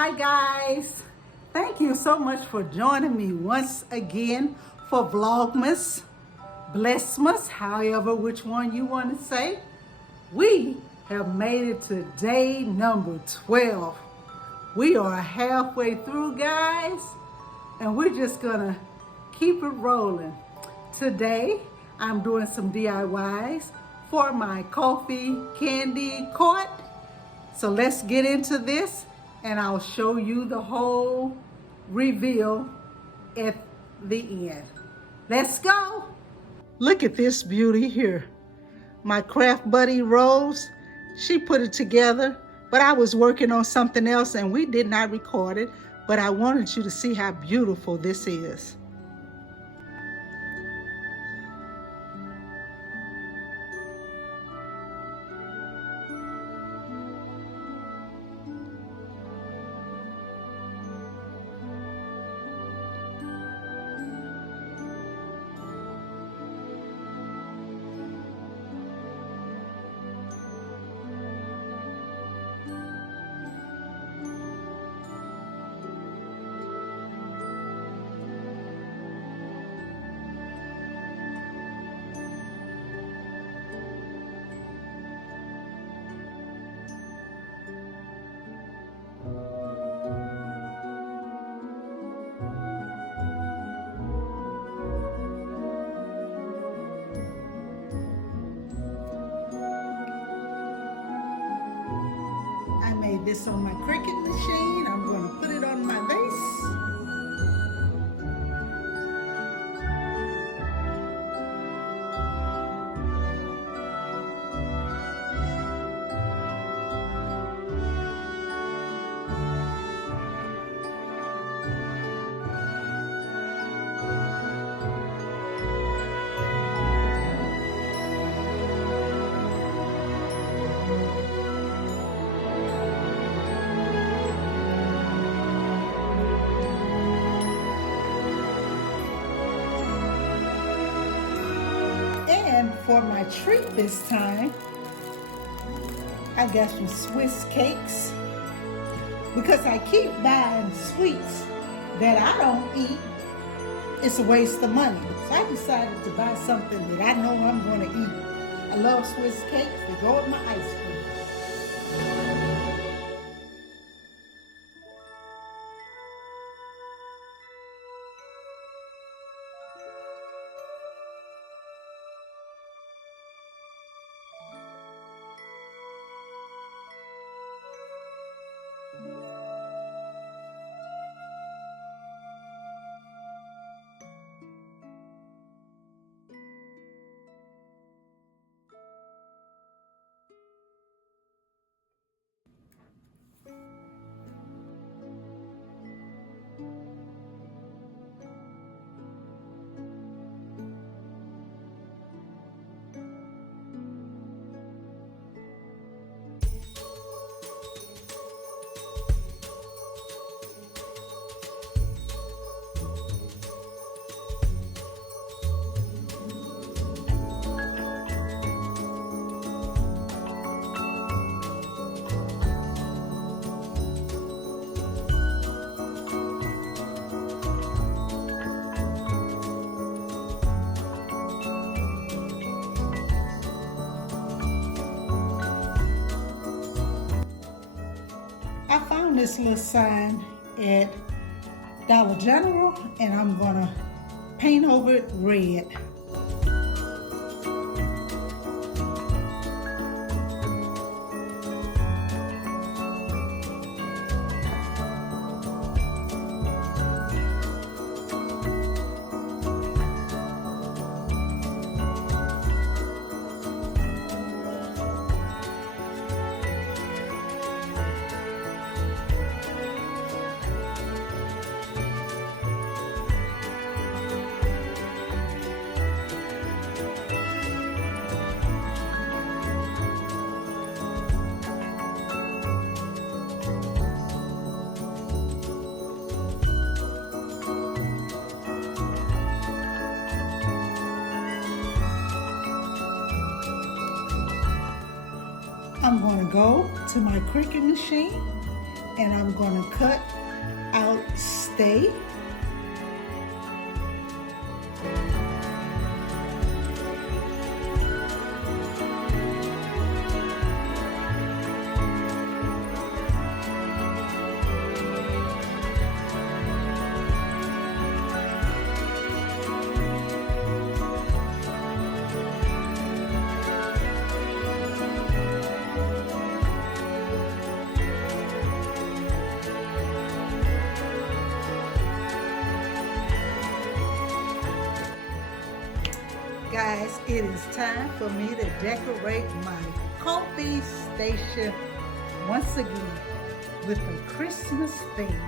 Hi guys, thank you so much for joining me once again for Vlogmas, Blessmas, however which one you want to say. We have made it to day number 12. We are halfway through, guys, and we're just gonna keep it rolling. Today, I'm doing some DIYs for my coffee candy cart. So let's get into this and I'll show you the whole reveal at the end. Let's go. Look at this beauty here. My craft buddy Rose, she put it together, but I was working on something else and we did not record it, but I wanted you to see how beautiful this is. I made this on my Cricut machine. I'm going to put it on my vase. And for my treat this time, I got some Swiss cakes because I keep buying sweets that I don't eat. It's a waste of money. So I decided to buy something that I know I'm going to eat. I love Swiss cakes. They go with my ice cream. I found this little sign at Dollar General and I'm gonna paint over it red. I'm going to go to my Cricut machine and I'm going to cut out stay. Guys, it is time for me to decorate my coffee station once again with a Christmas theme.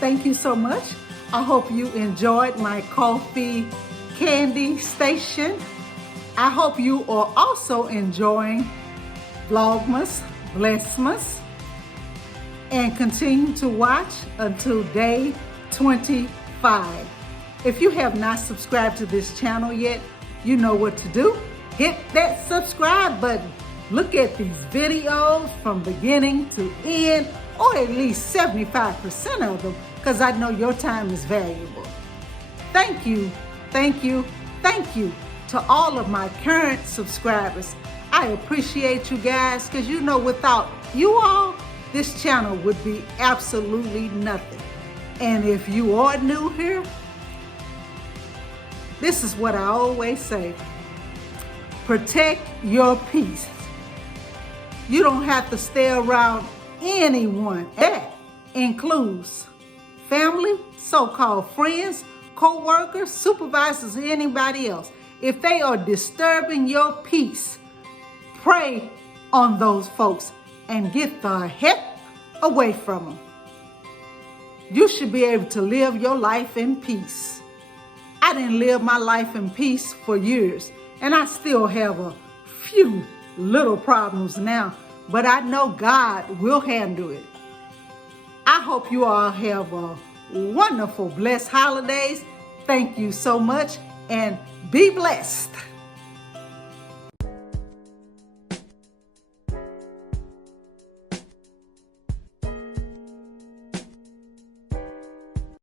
Thank you so much. I hope you enjoyed my coffee candy station. I hope you are also enjoying Vlogmas, Blessmas, and continue to watch until day 25. If you have not subscribed to this channel yet, you know what to do. Hit that subscribe button. Look at these videos from beginning to end, or at least 75% of them, because I know your time is valuable. Thank you, thank you, thank you to all of my current subscribers. I appreciate you guys, because you know without you all, this channel would be absolutely nothing. And if you are new here, this is what I always say. Protect your peace. You don't have to stay around anyone. That includes family, so-called friends, co-workers, supervisors, anybody else. If they are disturbing your peace, pray on those folks and get the heck away from them. You should be able to live your life in peace. I didn't live my life in peace for years, and I still have a few little problems now, but I know God will handle it. I hope you all have a wonderful, blessed holidays. Thank you so much, and be blessed.